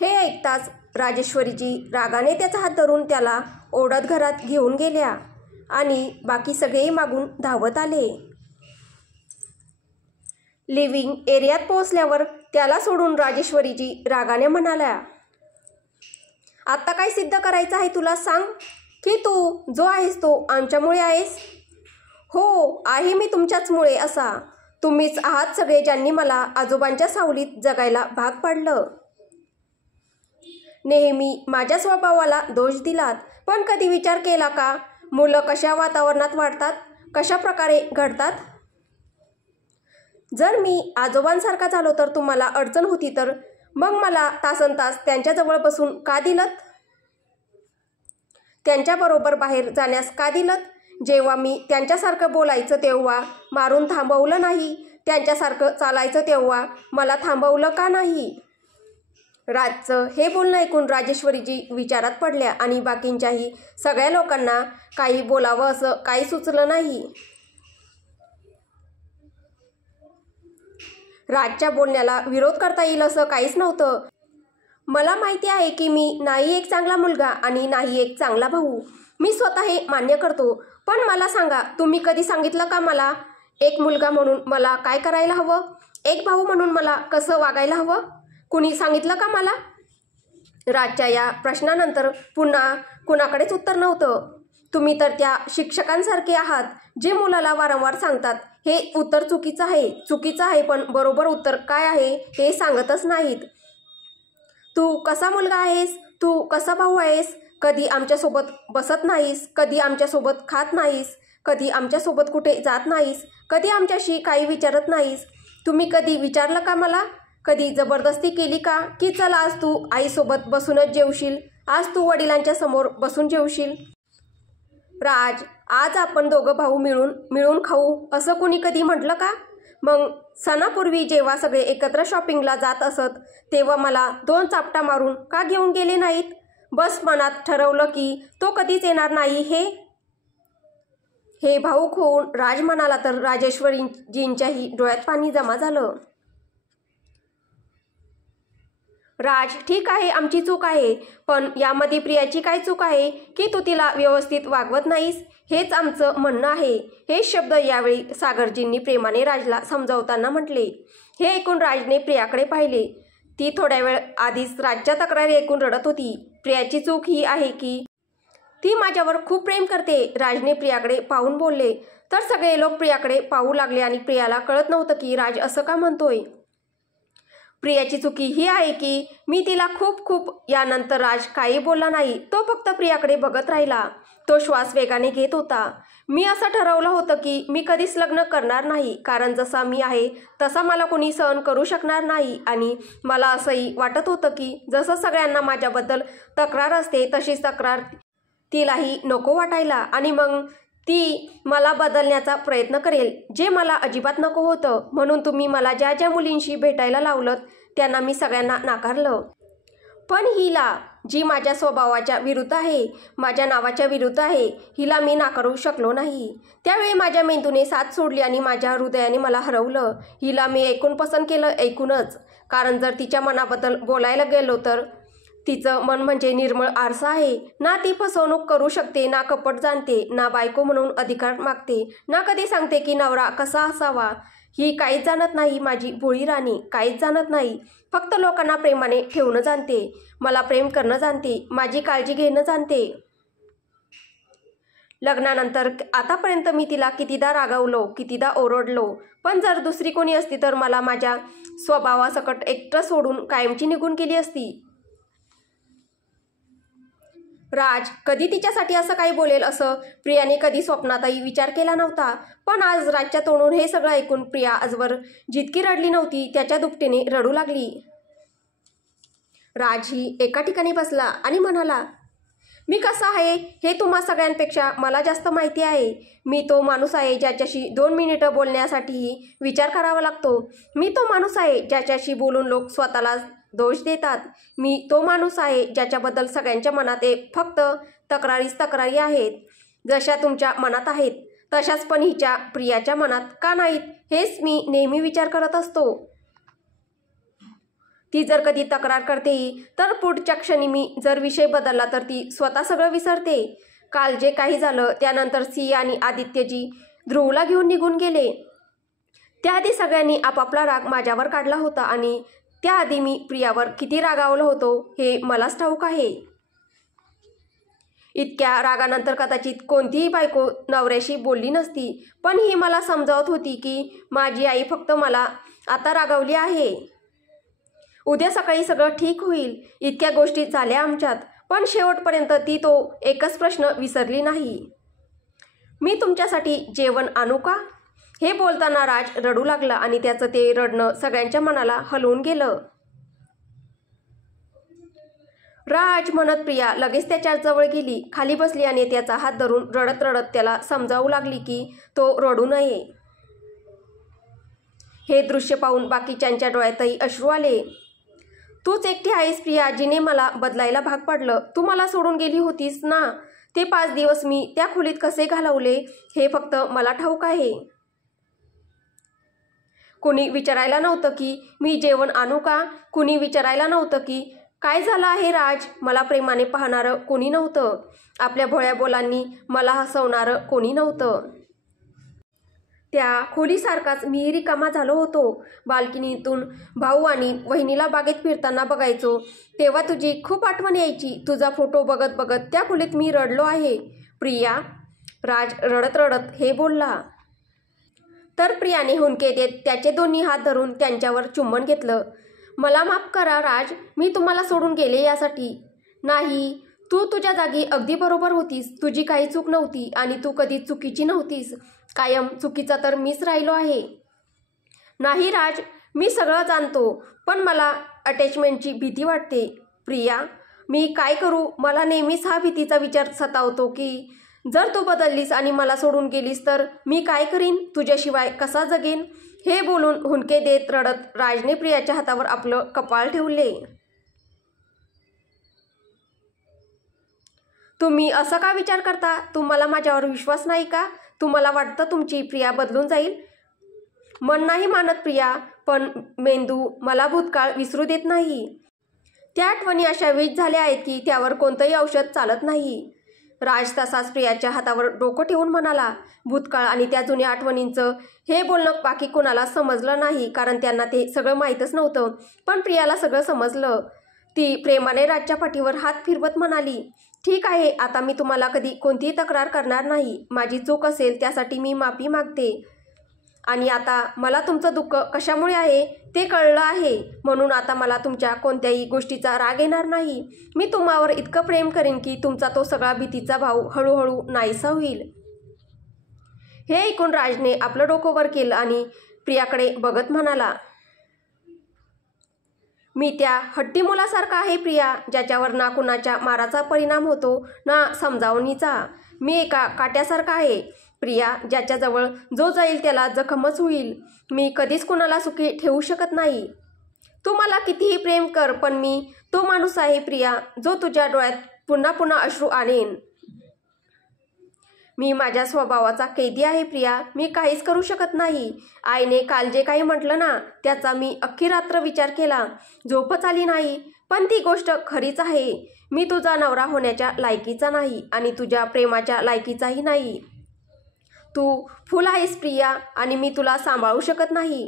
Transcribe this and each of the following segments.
हे ऐकताच राजेश्वरीजी रागाने त्याचा हात धरून त्याला ओढत घरात घेऊन गेल्या आणि बाकी सगळेही मागून धावत आले. लिव्हिंग एरियात पोहोचल्यावर त्याला सोडून राजेश्वरीजी रागाने म्हणाल्या, आत्ता काय सिद्ध करायचं आहे तुला सांग, की तू जो आहेस तो आमच्यामुळे आहेस? हो, आहे मी तुमच्याचमुळे असा. तुम्हीच आहात सगळे ज्यांनी मला आजोबांच्या सावलीत जगायला भाग पाडलं. नेहमी माझ्या स्वभावाला दोष दिलात, पण कधी विचार केला का मुलं कशा वातावरणात वाढतात, कशा प्रकारे घडतात? जर मी आजोबांसारखा झालो तर तुम्हाला अडचण होती, तर मग मला तासनतास त्यांच्याजवळ बसून का दिलत? त्यांच्याबरोबर बाहेर जाण्यास का दिलत? जेव्हा मी त्यांच्यासारखं बोलायचं तेव्हा मारून थांबवलं नाही, त्यांच्यासारखं चालायचं तेव्हा मला थांबवलं का नाही? राजचं हे बोलणं ऐकून राजेश्वरीजी विचारात पडल्या आणि बाकींच्याही सगळ्या लोकांना काही बोलावं असं काही सुचलं नाही. राजच्या बोलण्याला विरोध करता येईल असं काहीच नव्हतं. मला माहिती आहे की मी नाही एक चांगला मुलगा आणि नाही एक चांगला भाऊ. मी स्वतः हे मान्य करतो. पण मला सांगा, तुम्ही कधी सांगितलं का मला एक मुलगा म्हणून मला काय करायला हवं, एक भाऊ म्हणून मला कसं वागायला हवं? कुणी सांगितलं का मला? राजच्या या प्रश्नानंतर पुन्हा कुणाकडेच उत्तर नव्हतं. तुम्ही तर त्या शिक्षकांसारखे आहात जे मुलाला वारंवार सांगतात हे उत्तर चुकीचं आहे, पण बरोबर उत्तर काय आहे हे सांगतच नाहीत. तू कसा मुलगा आहेस, तू कसा भाऊ आहेस, कधी आमच्यासोबत बसत नाहीस, कधी आमच्यासोबत खात नाहीस, कधी आमच्यासोबत कुठे जात नाहीस, कधी आमच्याशी काही विचारत नाहीस. तुम्ही कधी विचारलं का मला? कधी जबरदस्ती केली का, की चला आज तू आईसोबत बसूनच जेवशील, आज तू वडिलांच्या समोर बसून जेवशील? राज, आज आपण दोघं भाऊ मिळून खाऊ असं कुणी कधी म्हटलं का? मग सणापूर्वी जेव्हा सगळे एकत्र शॉपिंगला जात असत तेव्हा मला 2 चापटा मारून का घेऊन गेले नाहीत? बस मनात ठरवलं की तो कधीच येणार नाही हे भाऊक होऊन राज म्हणाला तर राजेश्वरीजींच्याही डोळ्यात पाणी जमा झालं. राज, ठीक आहे, आमची चूक आहे, पण यामध्ये प्रियाची काय चूक आहे की तू तिला व्यवस्थित वागवत नाहीस? हेच आमचं म्हणणं आहे. हे शब्द यावेळी सागरजींनी प्रेमाने राजला समजावताना म्हटले. हे ऐकून राजने प्रियाकडे पाहिले. ती थोड्या वेळ आधीच राजच्या तक्रारी ऐकून रडत होती. प्रियाची चूक ही आहे की ती माझ्यावर खूप प्रेम करते, राजने प्रियाकडे पाहून बोलले. तर सगळे लोक प्रियाकडे पाहू लागले आणि प्रियाला कळत नव्हतं की राज असं का म्हणतोय. प्रियाची चुकी ही आहे की मी तिला खूप यानंतर राज काही बोलला नाही. तो फक्त प्रियाकडे बघत राहिला. तो श्वास वेगाने घेत होता. मी असं ठरवलं होतं की मी कधीच लग्न करणार नाही, कारण जसा मी आहे तसा मला कोणी सहन करू शकणार नाही. आणि मला असंही वाटत होतं की जसं सगळ्यांना माझ्याबद्दल तक्रार असते तशीच तक्रार तिलाही नको वाटायला, आणि मग ती मला बदलण्याचा प्रयत्न करेल, जे मला अजिबात नको होतं. म्हणून तुम्ही मला ज्या ज्या मुलींशी भेटायला लावलं त्यांना मी सगळ्यांना नाकारलं. पण हिला, जी माझ्या स्वभावाच्या विरुद्ध आहे, माझ्या नावाच्या विरुद्ध आहे, हिला मी नाकारू शकलो नाही. त्यावेळी माझ्या मेंदूने साथ सोडली आणि माझ्या हृदयाने मला हरवलं. हिला मी ऐकून पसंत केलं, ऐकूनच. कारण जर तिच्या मनाबद्दल बोलायला गेलो तर तिचं मन म्हणजे निर्मळ आरसा आहे. ना ती फसवणूक करू शकते, ना कपट जाणते, ना बायको म्हणून अधिकार मागते, ना कधी सांगते की नवरा कसा असावा. ही काहीच जाणत नाही, माझी भोळी राणी, काहीच जाणत नाही. फक्त लोकांना प्रेमाने ठेवणं जाणते, मला प्रेम करणं जाणते, माझी काळजी घेणं जाणते. लग्नानंतर आतापर्यंत मी तिला कितीदा रागावलो, कितीदा ओरडलो, पण जर दुसरी कोणी असती तर मला माझ्या स्वभावासकट एकटं सोडून कायमची निघून गेली असती. राज कधी तिच्यासाठी असं काही बोलेल असं प्रियाने कधी स्वप्नातही विचार केला नव्हता. पण आज राजच्या तोंडून हे सगळं ऐकून प्रिया आजवर जितकी रडली नव्हती त्याच्या दुपटीने रडू लागली. राजही एका ठिकाणी बसला आणि म्हणाला, मी कसा आहे हे तुम्हा सगळ्यांपेक्षा मला जास्त माहिती आहे. मी तो माणूस आहे ज्याच्याशी 2 मिनिटं बोलण्यासाठीही विचार करावा लागतो. मी तो माणूस आहे ज्याच्याशी बोलून लोक स्वतःला दोष देतात. मी तो माणूस आहे ज्याच्याबद्दल सगळ्यांच्या मनात फक्त तक्रारी आहेत. जशा तुमच्या मनात आहेत तशाच पण हिच्या प्रियाच्या मनात का नाहीत हेच मी नेहमी विचार करत असतो. ती जर कधी तक्रार करतेही तर पुढच्या क्षणी मी जर विषय बदलला तर ती स्वतः सगळं विसरते. काल जे काही झालं त्यानंतर सिया आणि आदित्यजी ध्रुवला घेऊन निघून गेले. त्याआधी सगळ्यांनी आपापला राग माझ्यावर काढला होता आणि त्याआधी मी प्रियावर किती रागावलो होतो हे मलाच ठाऊक आहे. इतक्या रागानंतर कदाचित कोणतीही बायको नवऱ्याशी बोलली नसती, पण ही मला समजावत होती की माझी आई फक्त मला आता रागावली आहे. उद्या सकाळी सगळं ठीक होईल. इतक्या गोष्टी झाल्या आमच्यात, पण शेवटपर्यंत ती तो एकच प्रश्न विसरली नाही. मी तुमच्यासाठी जेवण आणू का? हे बोलताना राज रडू लागला आणि त्याचं ते रडणं सगळ्यांच्या मनाला हलवून गेलं. राज म्हणत प्रिया लगेच त्याच्या जवळ गेली, खाली बसली आणि त्याचा हात धरून रडत रडत त्याला समजावू लागली की तो रडू नये. हे दृश्य पाहून बाकीच्यांच्या डोळ्यातही अश्रू आले. तूच एकटी आहेस प्रिया जिने मला बदलायला भाग पाडलं. तू मला सोडून गेली होतीस ना. ते 5 दिवस मी त्या खोलीत कसे घालवले हे फक्त मला ठाऊक आहे. कुणी विचारायला नव्हतं की मी जेवण आणू का? कुणी विचारायला नव्हतं की काय झालं आहे राज? मला प्रेमाने पाहणारं कोणी नव्हतं. आपल्या भोळ्या बोलांनी मला हसवणारं कोणी नव्हतं. त्या खोलीसारखाच मी रिकामा झालो होतो. बाल्कनीतून भाऊ आणि वहिनीला बागेत फिरताना बघायचो तेव्हा तुझी खूप आठवण यायची. तुझा फोटो बघत बघत त्या खोलीत मी रडलो आहे प्रिया. राज रडत रडत हे बोलला. तर प्रियाने हुंदके देत त्याचे दोन्ही हात धरून त्यांच्यावर चुंबन घेतलं. मला माफ करा राज, मी तुम्हाला सोडून गेले यासाठी नाही. तू तुझ्या जागी अगदी बरोबर होतीस. तुझी काही चूक नव्हती आणि तू कधी चुकीची नव्हतीस. कायम चुकीचा तर मीच राहिलो आहे. नाही राज, मी सगळं जाणतो, पण मला अटॅचमेंटची भीती वाटते प्रिया. मी काय करू? मला नेहमीच हा भीतीचा विचार सतावतो की जर तू बदललीस आणि मला सोडून गेलीस तर मी काय करीन? तुझ्याशिवाय कसा जगेन? हे बोलून हुंदके देत रडत राजने प्रियाच्या हातावर आपलं कपाळ ठेवले. तुम्ही असं का विचार करता? तुम्हाला माझ्यावर विश्वास नाही का? तुम्हाला वाटतं तुमची प्रिया बदलून जाईल? मन नाही मानत प्रिया, पण मेंदू मला भूतकाळ विसरू देत नाही. त्या आठवणी अशा विष झाल्या आहेत की त्यावर कोणतंही औषध चालत नाही. राज तसाच प्रियाच्या हातावर डोकं ठेवून म्हणाला. भूतकाळ आणि त्या जुन्या आठवणींचं हे बोलणं बाकी कोणाला समजलं नाही, कारण त्यांना ते सगळं माहीतच नव्हतं. पण प्रियाला सगळं समजलं. ती प्रेमाने राजच्या पाठीवर हात फिरवत म्हणाली, ठीक आहे, आता मी तुम्हाला कधी कोणतीही तक्रार करणार नाही. माझी चूक असेल त्यासाठी मी माफी मागते. आणि आता मला तुमचं दुःख कशामुळे आहे ते कळलं आहे, म्हणून आता मला तुमच्या कोणत्याही गोष्टीचा राग येणार नाही. मी तुम्हावर इतकं प्रेम करेन की तुमचा तो सगळा भीतीचा भाव हळूहळू नाहीसा होईल. हे ऐकून राजने आपलं डोकं वर केलं आणि प्रियाकडे बघत म्हणाला, मी त्या हट्टी मुलासारखा आहे प्रिया, ज्याच्यावर ना कुणाच्या माराचा परिणाम होतो ना समजावणीचा. मी एका काट्यासारखा आहे प्रिया, ज्याच्याजवळ जो जाईल त्याला जखमच होईल. मी कधीच कुणाला सुखी ठेवू शकत नाही. तू मला कितीही प्रेम कर, पण मी तो माणूस आहे प्रिया जो तुझ्या डोळ्यात पुन्हा पुन्हा अश्रू आणेन. मी माझ्या स्वभावाचा कैदी आहे प्रिया. मी काहीच करू शकत नाही. आईने काल जे काही म्हटलं ना त्याचा मी अख्खी रात्र विचार केला. झोपच आली नाही, पण ती गोष्ट खरीच आहे. मी तुझा नवरा होण्याच्या लायकीचा नाही आणि तुझ्या प्रेमाच्या लायकीचाही नाही. तू फुल आहेस प्रिया आणि मी तुला सांभाळू शकत नाही.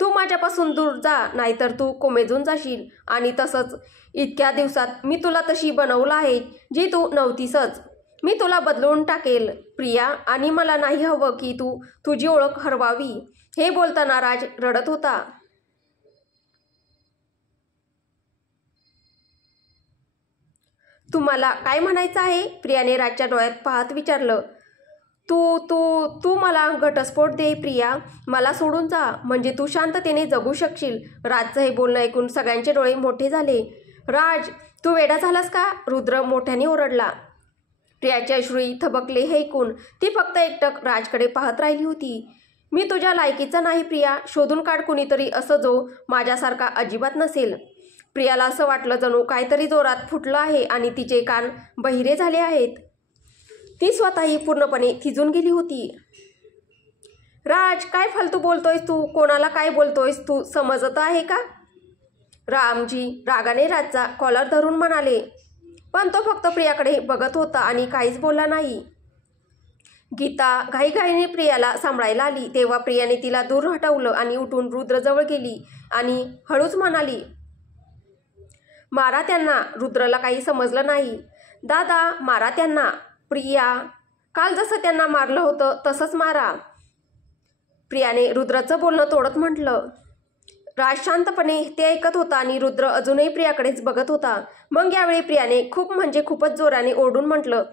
तू माझ्यापासून दूर जा, नाहीतर तू कोमेजून जाशील. आणि तसंच इतक्या दिवसात मी तुला तशी बनवलं आहे जी तू नव्हतीसच. मी तुला बदलून टाकेल प्रिया आणि मला नाही हवं की तू तुझी ओळख हरवावी. हे बोलताना राज रडत होता. तुम्हाला काय म्हणायचं आहे? प्रियाने राजच्या डोळ्यात पाहत विचारलं. तू तू तू मला घटस्फोट दे प्रिया, मला सोडून जा, म्हणजे तू शांततेने जगू शकशील. राजचं हे बोलणं ऐकून सगळ्यांचे डोळे मोठे झाले. राज, तू वेडा झालास का? रुद्र मोठ्याने ओरडला. प्रियाचे अश्रूही थबकले हे ऐकून ती फक्त एकटक राजकडे पाहत राहिली होती. मी तुझ्या लायकीचा नाही प्रिया, शोधून काढ कुणीतरी असं जो माझ्यासारखा अजिबात नसेल. प्रियाला असं वाटलं जणू काहीतरी जोरात फुटलं आहे आणि तिचे कान बहिरे झाले आहेत. ती स्वतःही पूर्णपणे थिजून गेली होती. राज, काय फालतू बोलतोयस तू? कोणाला काय बोलतोयस तू? समजत आहे का? रामजी रागाने राजचा कॉलर धरून म्हणाले, पण तो फक्त प्रियाकडे बघत होता आणि काहीच बोलला नाही. गीता घाईघाईने प्रियाला सांभाळायला आली तेव्हा प्रियाने तिला दूर हटवलं आणि उठून रुद्रजवळ गेली आणि हळूच म्हणाली, मारा त्यांना. रुद्रला काही समजलं नाही. दादा मारा त्यांना. प्रिया, काल जसं त्यांना मारलं होतं तसंच मारा. प्रियाने रुद्रचं बोलणं तोडत म्हटलं. राज शांतपणे ते ऐकत होता आणि रुद्र अजूनही प्रियाकडेच बघत होता. मग यावेळी प्रियाने खूप म्हणजे खूपच जोराने ओरडून म्हटलं,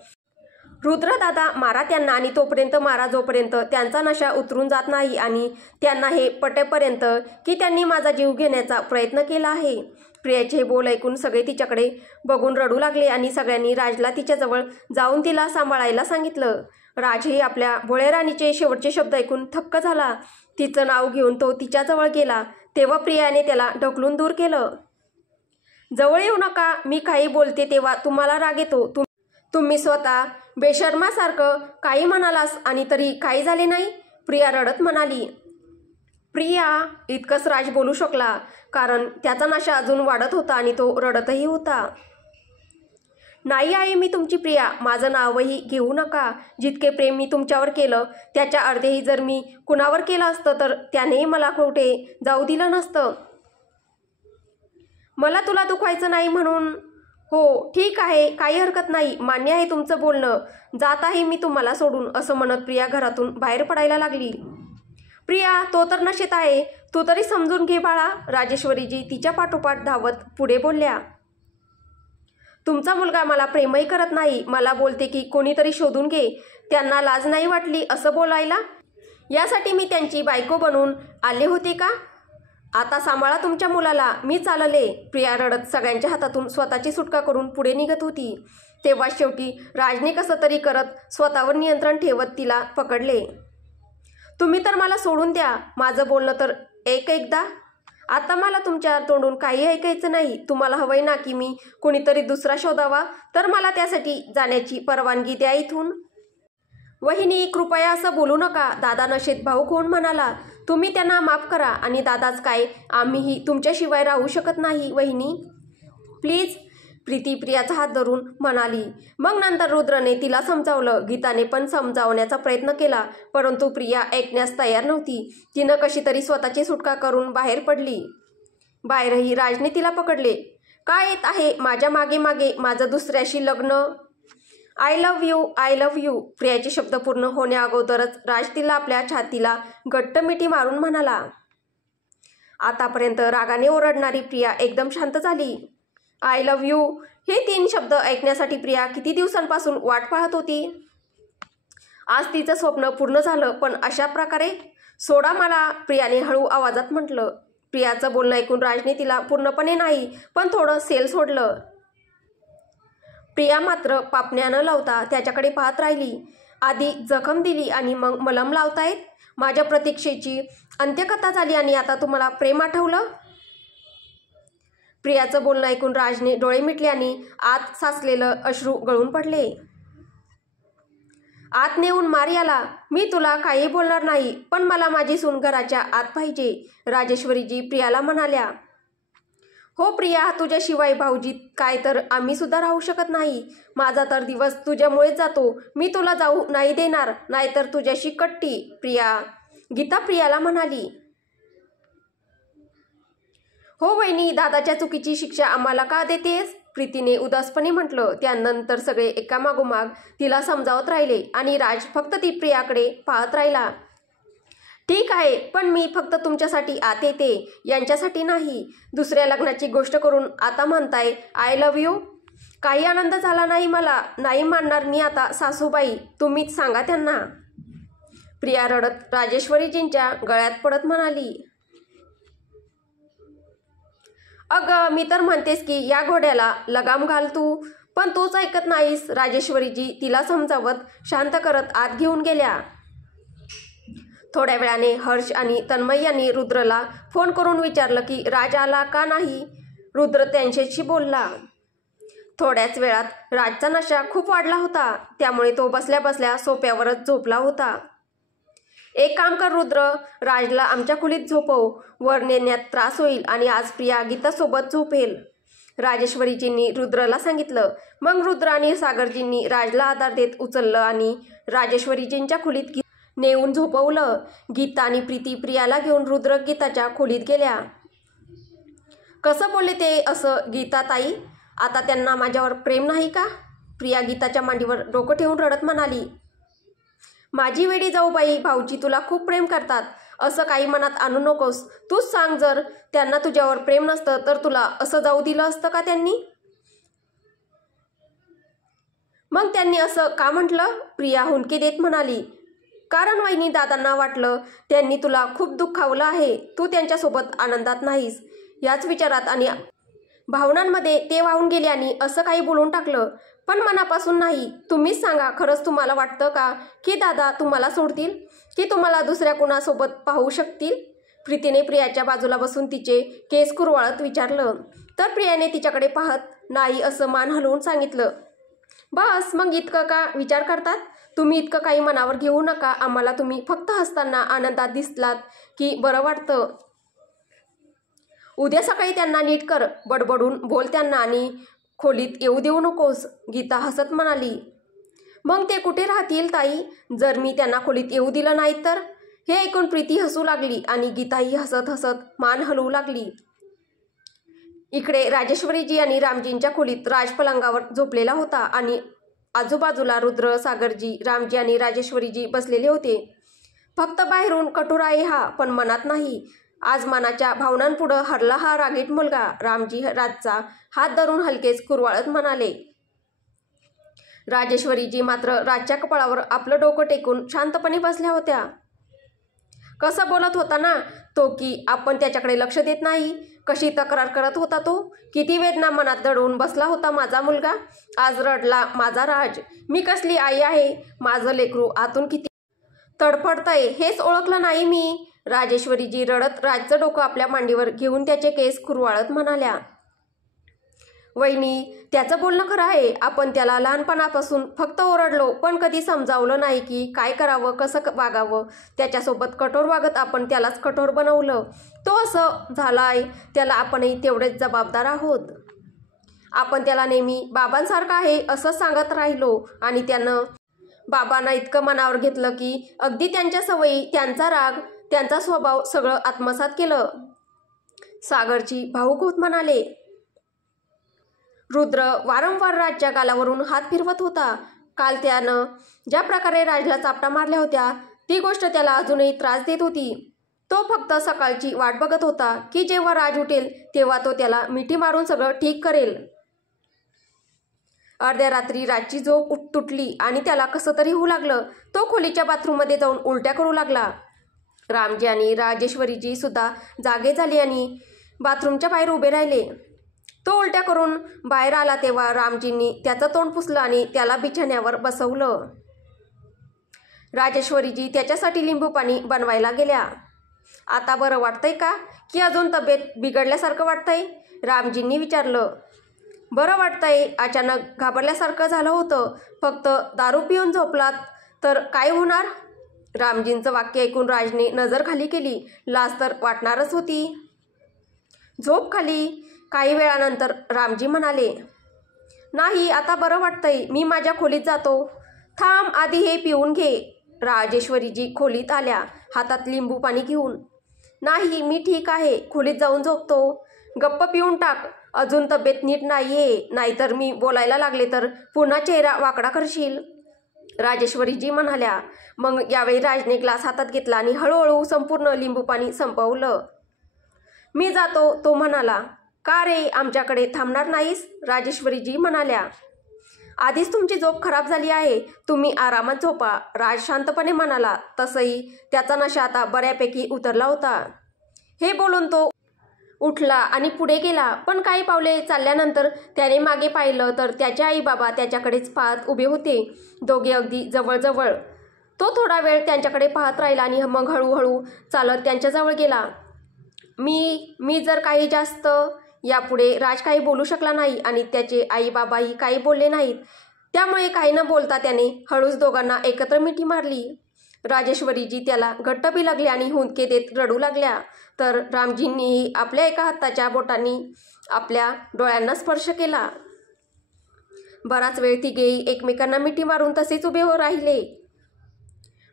रुद्र दादा मारा त्यांना आणि तोपर्यंत मारा जोपर्यंत त्यांचा नशा उतरून जात नाही आणि त्यांना हे पटेपर्यंत की त्यांनी माझा जीव घेण्याचा प्रयत्न केला आहे. प्रियाचे हे बोल ऐकून सगळे तिच्याकडे बघून रडू लागले आणि सगळ्यांनी राजला तिच्याजवळ जाऊन तिला सांभाळायला सांगितलं. राजही आपल्या भोळ्या राणीचे शेवटचे शब्द ऐकून थक्क झाला. तिचं नाव घेऊन तो तिच्याजवळ गेला तेव्हा प्रियाने त्याला ढकलून दूर केलं. जवळ येऊ नका. मी काही बोलते तेव्हा तुम्हाला राग येतो. तुम्ही स्वतः बेशर्मासारखं काही म्हणालास आणि तरी काही झाले नाही. प्रिया रडत म्हणाली. प्रिया इतकंच राज बोलू शकला कारण त्याचा नशा अजून वाढत होता आणि तो रडतही होता. नाही आहे मी तुमची प्रिया. माझं नावही घेऊ नका. जितके प्रेम मी तुमच्यावर केलं त्याच्या अर्धेही जर मी कुणावर केलं असतं तर त्यानेही मला कुठे जाऊ दिलं नसतं. मला तुला दुखवायचं नाही म्हणून. हो ठीक आहे, काही हरकत नाही. मान्य आहे तुमचं बोलणं. जात आहे मी तुम्हाला सोडून, असं म्हणत प्रिया घरातून बाहेर पडायला लागली. प्रिया तो तर नशेत आहे. तू तरी समजून घे बाळा. राजेश्वरीजी तिच्या पाठोपाठ धावत पुढे बोलल्या. तुमचा मुलगा मला प्रेमही करत नाही. मला बोलते की कोणीतरी शोधून घे. त्यांना लाज नाही वाटली असं बोलायला? यासाठी मी त्यांची बायको बनून आले होते का? आता सांभाळा तुमच्या मुलाला. मी चालले. प्रिया रडत सगळ्यांच्या हातातून स्वतःची सुटका करून पुढे निघत होती. तेव्हा शेवटी राजने कसं तरी करत स्वतःवर नियंत्रण ठेवत तिला पकडले. तुम्ही तर मला सोडून द्या. माझं बोलणं तर एकदा. आता मला तुमच्या तोंडून काही ऐकायचं नाही. तुम्हाला हवंय ना की मी कोणीतरी दुसरा शोधावा तर मला त्यासाठी जाण्याची परवानगी द्या इथून. वहिनी कृपया असं बोलू नका. दादा नशेत भाऊक होऊन म्हणाला. तुम्ही त्यांना माफ करा आणि दादाच काय आम्हीही तुमच्याशिवाय राहू शकत नाही वहिनी. प्लीज. प्रीती प्रियाचा हात धरून म्हणाली. मग नंतर रुद्रने तिला समजावलं. गीताने पण समजावण्याचा प्रयत्न केला परंतु प्रिया ऐकण्यास तयार नव्हती. तिनं कशी तरी स्वतःची सुटका करून बाहेर पडली. बाहेरही राजने तिला पकडले. काय येत आहे माझ्या मागे मागे? माझं दुसऱ्याशी लग्न? I love you, I love you. प्रियाचे शब्द पूर्ण होण्याअगोदरच राज तिला आपल्या छातीला घट्ट मिठी मारून म्हणाला. आतापर्यंत रागाने ओरडणारी प्रिया एकदम शांत झाली. आय लव्ह यू हे 3 शब्द ऐकण्यासाठी प्रिया किती दिवसांपासून वाट पाहत होती. आज तिचं स्वप्न पूर्ण झालं. पण अशा प्रकारे? सोडा मला, प्रियाने हळू आवाजात म्हटलं. प्रियाचं बोलणं ऐकून राजने तिला पूर्णपणे नाही पण थोडं सेल सोडलं. प्रिया मात्र पापण्या न लावता त्याच्याकडे पाहत राहिली. आधी जखम दिली आणि मग मलम लावतायत. माझ्या प्रतीक्षेची अंत्यकथा झाली आणि आता तुम्हाला प्रेम आठवलं? प्रियाचं बोलणं ऐकून राजने डोळे मिटले आणि आत साचलेलं अश्रू गळून पडले. आत नेऊन मार याला. मी तुला काही बोलणार नाही पण मला माझी सून घराच्या आत पाहिजे. राजेश्वरीजी प्रियाला म्हणाल्या. हो प्रिया, तुझ्याशिवाय भाऊजी काय तर आम्ही सुद्धा राहू शकत नाही. माझा तर दिवस तुझ्यामुळेच जातो. मी तुला जाऊ नाही देणार, नाहीतर तुझ्याशी कट्टी. प्रिया. गीता प्रियाला म्हणाली. हो वहिनी, दादाच्या चुकीची शिक्षा आम्हाला का देतेस? प्रीतीने उदासपणे म्हटलं. त्यानंतर सगळे एकामागोमाग तिला समजावत राहिले आणि राज फक्त ती प्रियाकडे पाहत राहिला. ठीक आहे पण मी फक्त तुमच्यासाठी आत येते, यांच्यासाठी नाही. दुसऱ्या लग्नाची गोष्ट करून आता म्हणताय आय लव्ह यू. काही आनंद झाला नाही मला. नाही मानणार मी आता सासूबाई. तुम्हीच सांगा त्यांना. प्रिया रडत राजेश्वरीजींच्या गळ्यात पडत म्हणाली. अगं मी तर म्हणतेस की या घोड्याला लगाम घाल तू, पण तूच ऐकत नाहीस. राजेश्वरीजी तिला समजावत शांत करत आत घेऊन गेल्या. थोड्या वेळाने हर्ष आणि तन्मय यांनी रुद्रला फोन करून विचारलं की राज आला का नाही. रुद्र त्यांच्याशी बोलला. थोड्याच वेळात राजचा नशा खूप वाढला होता त्यामुळे तो बसल्या बसल्या सोप्यावरच झोपला होता. एक काम कर रुद्र, राजला आमच्या खोलीत झोपव. वर नेण्यात त्रास होईल आणि आज प्रिया गीतासोबत झोपेल. राजेश्वरीजींनी रुद्रला सांगितलं. मग रुद्र आणि सागरजींनी राजला आधार देत उचललं आणि राजेश्वरीजींच्या खोलीत नेऊन झोपवलं. गीता आणि प्रीती प्रियाला घेऊन रुद्र गीताच्या खोलीत गेल्या. कसं बोलले ते असं गीता ताई? आता त्यांना माझ्यावर प्रेम नाही का? प्रिया गीताच्या मांडीवर डोकं ठेवून रडत म्हणाली. माझी वेडी जाऊबाई, भाऊजी तुला खूप प्रेम करतात, असं काही मनात आणू नकोस. तूच सांग, जर त्यांना तुझ्यावर प्रेम नसतं तर तुला असं जाऊ दिलं असतं का त्यांनी? मग त्यांनी असं का म्हटलं? प्रिया हुंदके देत म्हणाली. कारण वहिनी दादांना वाटलं त्यांनी तुला खूप दुःखावलं आहे. तू त्यांच्यासोबत आनंदात नाहीस याच विचारात आणि भावनांमध्ये ते वाहून गेले आणि असं काही बोलून टाकलं. पण मनापासून नाही. तुम्हीच सांगा, खरंच तुम्हाला वाटतं का की दादा तुम्हाला सोडतील, की तुम्हाला दुसऱ्या कुणासोबत पाहू शकतील? प्रीतीने प्रियाच्या बाजूला बसून तिचे केस कुरवाळत विचारलं. तर प्रियाने तिच्याकडे पाहत नाही असं मान हलवून सांगितलं. बस, मग इतकं का विचार करतात? तुम्ही इतकं काही मनावर घेऊ नका. आम्हाला तुम्ही फक्त हसताना आनंदात दिसलात की बरं वाटतं. उद्या सकाळी त्यांना नीट कर, बडबडून बोल त्यांना आणि खोलीत येऊ देऊ नकोस. गीता हसत म्हणाली. मग ते कुठे राहतील ताई, जर मी त्यांना खोलीत येऊ दिलं नाही तर? हे ऐकून प्रीती हसू लागली आणि गीताही हसत हसत मान हलवू लागली. इकडे राजेश्वरीजी आणि रामजींच्या खोलीत राज पलंगावर झोपलेला होता आणि आजूबाजूला रुद्र, सागरजी, रामजी आणि राजेश्वरीजी बसलेले होते. फक्त बाहेरून कठोर आहे हा, पण मनात नाही. आज मनाच्या भावनांपुढं हरला हा रागीट मुलगा. रामजी राजचा हात धरून हलकेच कुरवाळत म्हणाले. राजेश्वरीजी मात्र राजच्या कपाळावर आपलं डोकं टेकून शांतपणे बसल्या होत्या. कसं बोलत होता ना तो, की आपण त्याच्याकडे लक्ष देत नाही. कशी तक्रार करत होता तो. किती वेदना मनात दडवून बसला होता माझा मुलगा. आज रडला माझा राज. मी कसली आई आहे, माझं लेकरू आतून किती तडफडतंय हेच ओळखलं नाही मी. राजेश्वरीजी रडत राजचं डोकं आपल्या मांडीवर घेऊन त्याचे केस कुरवाळत म्हणाल्या. वहिनी, त्याचं बोलणं खरं आहे. आपण त्याला लहानपणापासून फक्त ओरडलो, पण कधी समजावलं नाही की काय करावं, कसं वागावं. त्याच्यासोबत कठोर वागत आपण त्यालाच कठोर बनवलं. तो असं झालाय, त्याला आपणही तेवढेच जबाबदार आहोत. आपण त्याला नेहमी बाबांसारखं आहे असं सांगत राहिलो आणि त्यानं बाबांना इतकं मनावर घेतलं की अगदी त्यांच्या सवयी, त्यांचा राग, त्यांचा स्वभाव सगळं आत्मसात केलं. सागरजी भाऊक होत म्हणाले. रुद्र वारंवार राजच्या गालावरून हात फिरवत होता. काल त्यानं ज्या प्रकारे राजला चापटा मारल्या होत्या ती गोष्ट त्याला अजूनही त्रास देत होती. तो फक्त सकाळची वाट बघत होता की जेव्हा राज उठेल तेव्हा तो त्याला मिठी मारून सगळं ठीक करेल. अर्ध्या रात्री राजची झोप तुटली आणि त्याला कसं तरी होऊ लागलं. तो खोलीच्या बाथरूममध्ये जाऊन उलट्या करू लागला. रामजी आणि राजेश्वरीजी सुद्धा जागे झाले आणि बाथरूमच्या बाहेर उभे राहिले. तो उलट्या करून बाहेर आला तेव्हा रामजींनी त्याचं तोंड पुसलं आणि त्याला बिछाण्यावर बसवलं. राजेश्वरीजी त्याच्यासाठी लिंबू पाणी बनवायला गेल्या. आता बरं वाटतंय का, की अजून तब्येत बिघडल्यासारखं वाटतंय? रामजींनी विचारलं. बरं वाटतंय. अचानक घाबरल्यासारखं झालं होतं. फक्त दारू पिऊन झोपलात तर काय होणार? रामजींचं वाक्य ऐकून राजने नजर खाली केली. लाज तर वाटणारच होती. झोप खाली. काही वेळानंतर रामजी म्हणाले. नाही, आता बरं वाटतंय. मी माझ्या खोलीत जातो. थांब, आधी हे पिऊन घे. राजेश्वरीजी खोलीत आल्या, हातात लिंबू पाणी घेऊन. नाही, मी ठीक आहे. खोलीत जाऊन झोपतो. गप्प पिऊन टाक. अजून तब्येत नीट नाहीये, नाहीतर मी बोलायला लागले तर पुन्हा चेहरा वाकडा करशील. राजेश्वरीजी म्हणाल्या. मग यावेळी राजने ग्लास हातात घेतला आणि हळूहळू संपूर्ण लिंबू पाणी संपवलं. मी जातो, तो म्हणाला. का रे, आमच्याकडे थांबणार नाहीस? राजेश्वरीजी म्हणाल्या. आधीच तुमची झोप खराब झाली आहे, तुम्ही आरामात झोपा. राज शांतपणे म्हणाला. तसंही त्याचा नशा आता बऱ्यापैकी उतरला होता. हे बोलून तो उठला आणि पुढे गेला. पण काही पावले चालल्यानंतर त्याने मागे पाहिलं तर त्याचे आई बाबा त्याच्याकडेच पाहत उभे होते, दोघे अगदी जवळजवळ. तो थोडा वेळ त्यांच्याकडे पाहत राहिला आणि मग हळूहळू चालत त्यांच्याजवळ गेला. मी जर काही जास्त यापुढे राज काही बोलू शकला नाही आणि त्याचे आई बाबाही काही बोलले नाहीत. त्यामुळे काही न बोलता त्याने हळूच दोघांना एकत्र मिठी मारली. राजेश्वरीजी त्याला घट्ट बी लागले आणि हुंदके देत रडू लागल्या. तर रामजींनीही आपल्या एका हाताच्या बोटांनी आपल्या डोळ्यांना स्पर्श केला. बराच वेळ तिघेही एकमेकांना मिठी मारून तसेच उभे राहिले.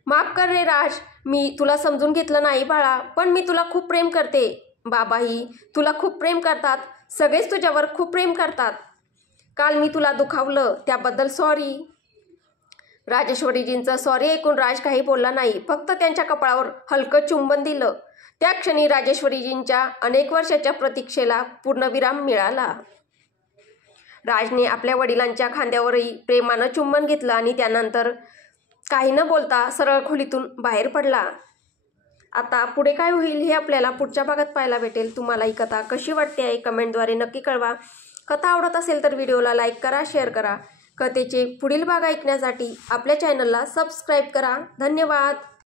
माफ कर रे राज, मी तुला समजून घेतलं नाही बाळा, पण मी तुला खूप प्रेम करते. बाबाही तुला खूप प्रेम करतात, सगळेच तुझ्यावर खूप प्रेम करतात. काल मी तुला दुखावलं त्याबद्दल सॉरी. राजेश्वरीजींचं सॉरी ऐकून राज काही बोलला नाही, फक्त त्यांच्या कपाळावर हलकं चुंबन दिलं. त्या क्षणी राजेश्वरीजींच्या अनेक वर्षाच्या प्रतीक्षेला पूर्णविराम मिळाला. राजने आपल्या वडिलांच्या खांद्यावरही प्रेमानं चुंबन घेतलं आणि त्यानंतर काही न बोलता सरळ खोलीतून बाहेर पडला. आता पुढे काय होईल हे आपल्याला पुढच्या भागात पाहायला भेटेल. तुम्हाला ही कथा कशी वाटते आहे कमेंटद्वारे नक्की कळवा. कथा आवडत असेल तर व्हिडिओला लाईक करा, शेअर करा. कथेचे पुढील भाग ऐकण्यासाठी आपल्या चॅनलला सबस्क्राईब करा. धन्यवाद.